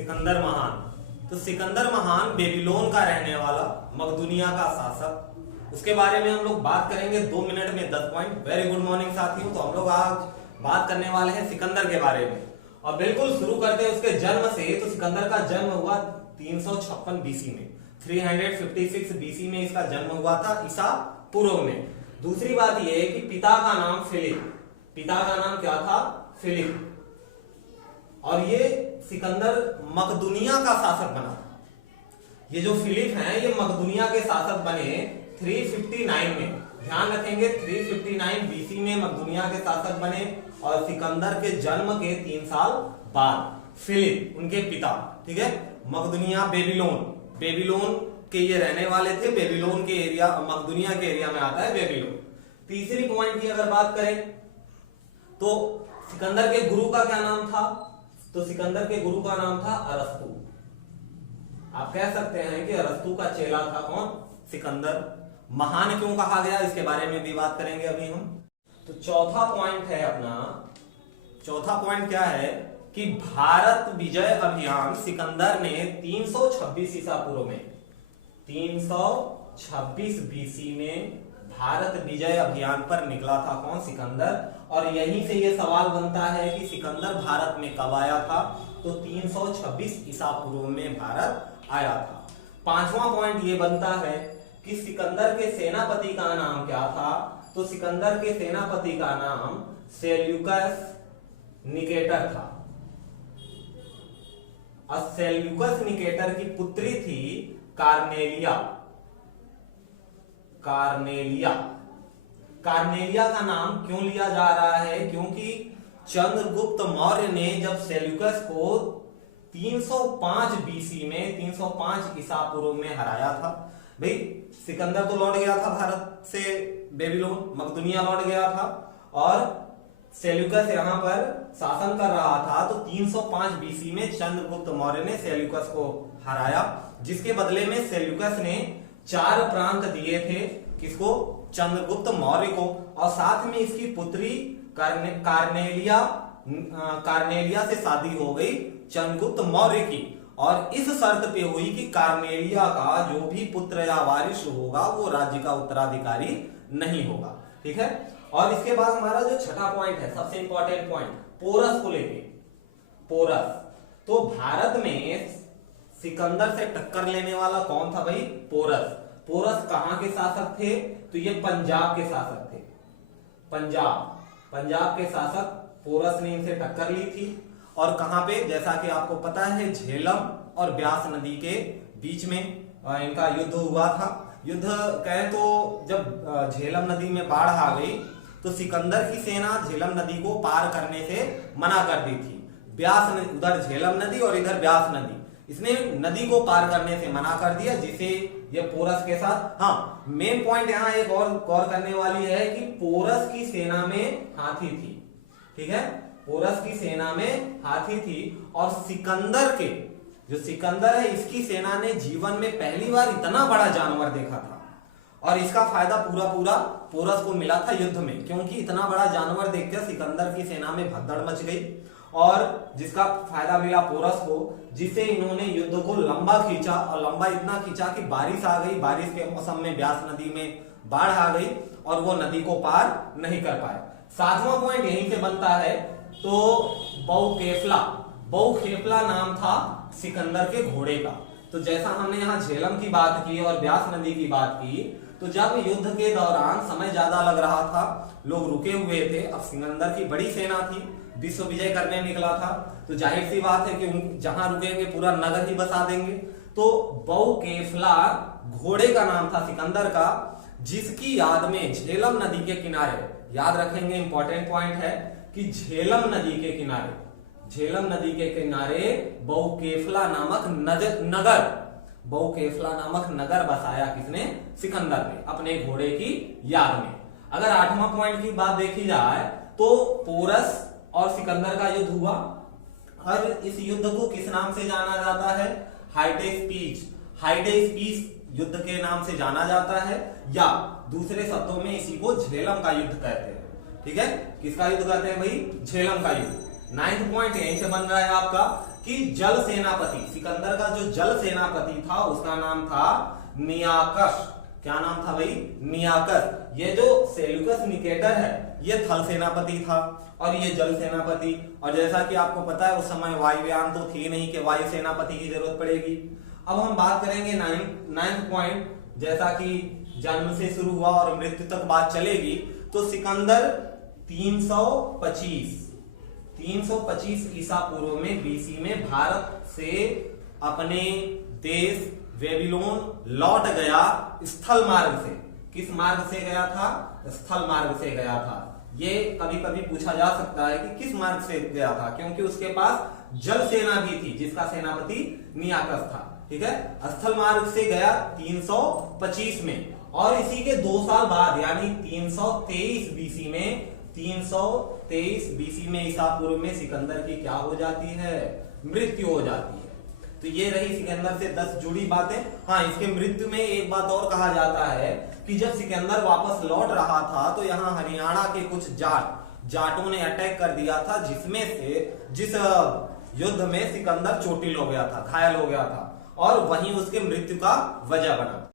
सिकंदर महान। तो सिकंदर महान बेबीलोन का रहने वाला, मकदूनिया का शासक, उसके बारे में हम लोग बात करेंगे 2 मिनट में 10 पॉइंट। वेरी गुड मॉर्निंग साथियों। तो हम लोग आज बात करने वाले हैं सिकंदर के बारे में और बिल्कुल शुरू करते हैं उसके जन्म से। तो सिकंदर का जन्म हुआ 356 बीसी में, 356 बीसी में इसका जन्म हुआ था ईसा पूर्व में। दूसरी बात यह है कि पिता का नाम फिलिप, पिता का नाम क्या था? फिलिप। और ये सिकंदर मकदूनिया का शासक बना। ये जो फिलिप हैं ये मकदूनिया के शासक बने 359 में। ध्यान रखेंगे 359 बीसी में मकदूनिया के शासक बने और सिकंदर के जन्म के 3 साल बाद फिलिप उनके पिता, ठीक है, मकदूनिया बेबीलोन, बेबीलोन के ये रहने वाले थे। बेबीलोन के एरिया, मकदूनिया के एरिया में आता है बेबीलोन। तीसरी पॉइंट की अगर बात करें तो सिकंदर के गुरु का क्या नाम था? तो सिकंदर के गुरु का नाम था अरस्तु। आप कह सकते हैं कि अरस्तु का चेला था कौन? सिकंदर। महान क्यों कहा गया इसके बारे में भी बात करेंगे अभी हम। तो चौथा पॉइंट है अपना, चौथा पॉइंट क्या है कि भारत विजय अभियान सिकंदर ने 326 ईसा पूर्व में, 326 बीसी में भारत विजय अभियान पर निकला था कौन? सिकंदर। और यहीं से ये सवाल बनता है कि सिकंदर भारत में कब आया था? तो 326 ईसा पूर्व में भारत आया था। पांचवा पॉइंट ये बनता है कि सिकंदर के सेनापति का नाम क्या था? तो सिकंदर के सेनापति का नाम सेल्यूकस निकेटर था। और सेल्यूकस निकेटर की पुत्री थी कार्नेलिया। कार्नेलिया, कार्नेलिया का नाम क्यों लिया जा रहा है? क्योंकि चंद्रगुप्त मौर्य ने जब सेल्यूकस को 305 बीसी में, 305 ईसा पूर्व में हराया था। भाई सिकंदर तो लौट गया था भारत से, बेबीलोन मकदूनिया लौट गया था और सेल्यूकस यहां पर शासन कर रहा था। तो 305 बीसी में चंद्रगुप्त मौर्य ने सेल्यूकस को हराया, जिसके बदले में सेल्यूकस ने 4 प्रांत दिए थे। किसको? चंद्रगुप्त मौर्य को। और साथ में इसकी पुत्री कार्नेलिया से शादी हो गई चंद्रगुप्त मौर्य की। और इस शर्त पे हुई कि कार्नेलिया का जो भी पुत्र या वारिस होगा वो राज्य का उत्तराधिकारी नहीं होगा, ठीक है। और इसके बाद हमारा जो छठा पॉइंट है, सबसे इंपॉर्टेंट पॉइंट, पोरस को लेके। पोरस, तो भारत में सिकंदर से टक्कर लेने वाला कौन था भाई? पोरस। पोरस कहां के शासक थे? तो ये पंजाब के शासक थे। पंजाब के शासक पोरस ने इनसे टक्कर ली थी। और कहां पे? जैसा कि आपको पता है झेलम और ब्यास नदी के बीच में इनका युद्ध हुआ था। युद्ध कहें तो जब झेलम नदी में बाढ़ आ गई तो सिकंदर की सेना झेलम नदी को पार करने से मना कर दी थी। ब्यास नदी, उधर झेलम नदी और इधर ब्यास नदी, इसने नदी को पार करने से मना कर दिया, जिसे ये पोरस के साथ। हाँ, मेन पॉइंट यहाँ एक और गौर करने वाली है कि पोरस की सेना में हाथी थी, ठीक है, पोरस की सेना में हाथी थी। और सिकंदर के, जो सिकंदर है, इसकी सेना ने जीवन में पहली बार इतना बड़ा जानवर देखा था। और इसका फायदा पूरा पोरस को मिला था युद्ध में, क्योंकि इतना बड़ा जानवर देखकर सिकंदर की सेना में भगदड़ मच गई और जिसका फायदा मिला पोरस को, जिससे इन्होंने युद्ध को लंबा खींचा। और लंबा इतना खींचा कि बारिश आ गई, बारिश के मौसम में ब्यास नदी में बाढ़ आ गई और वो नदी को पार नहीं कर पाए। सातवां पॉइंट यहीं से बनता है। तो बहुकेफला नाम था सिकंदर के घोड़े का। तो जैसा हमने यहाँ झेलम की बात की और ब्यास नदी की बात की, तो जब युद्ध के दौरान समय ज्यादा लग रहा था, लोग रुके हुए थे, अब सिकंदर की बड़ी सेना थी, विश्व विजय करने निकला था, तो जाहिर सी बात है कि जहां रुकेंगे पूरा नगर ही बसा देंगे। तो बहुकेफला घोड़े का नाम था सिकंदर का, जिसकी याद में झेलम नदी के किनारे, याद रखेंगे इंपॉर्टेंट पॉइंट है कि झेलम नदी के किनारे बहुकेफला नामक नगर बसाया किसने? सिकंदर ने, अपने घोड़े की याद में। अगर 8वां पॉइंट की बात देखी जाए तो पोरस और सिकंदर का युद्ध हुआ और इस युद्ध को किस नाम से जाना जाता है? हाइडेस्पीस युद्ध के नाम से जाना जाता है, या दूसरे शब्दों में इसी को झेलम का युद्ध कहते हैं, ठीक है। किसका युद्ध कहते हैं भाई? झेलम का युद्ध। 9वां पॉइंट यहीं से बन रहा है आपका कि जल सेनापति, सिकंदर का जो जल सेनापति था उसका नाम था नियाकस। क्या नाम था भाई? नियाकस। ये जो सेल्यूकस निकेटर है ये थल सेनापति था और ये जल सेनापति। और जैसा कि आपको पता है उस समय वायुयान तो थी नहीं कि वायु सेनापति की जरूरत पड़ेगी। अब हम बात करेंगे नाइन्थ पॉइंट, जैसा कि जन्म से शुरू हुआ और मृत्यु तक बात चलेगी। तो सिकंदर 325 ईसा पूर्व में बीसी में भारत से अपने देश बेबीलोन लौट गया स्थल मार्ग से। किस मार्ग से गया था? स्थल मार्ग से गया था। ये कभी कभी पूछा जा सकता है कि किस मार्ग से गया था, क्योंकि उसके पास जल सेना भी थी जिसका सेनापति नियाकस था। ठीक है, स्थल मार्ग से गया 325 में और इसी के 2 साल बाद यानी 323 बीसी में ईसा पूर्व में सिकंदर की क्या हो जाती है? मृत्यु हो जाती है। तो ये रही सिकंदर से 10 जुड़ी बातें। हाँ, इसके मृत्यु में एक बात और कहा जाता है कि जब सिकंदर वापस लौट रहा था तो यहाँ हरियाणा के कुछ जाटों ने अटैक कर दिया था, जिस युद्ध में सिकंदर चोटिल हो गया था, घायल हो गया था और वहीं उसके मृत्यु का वजह बना।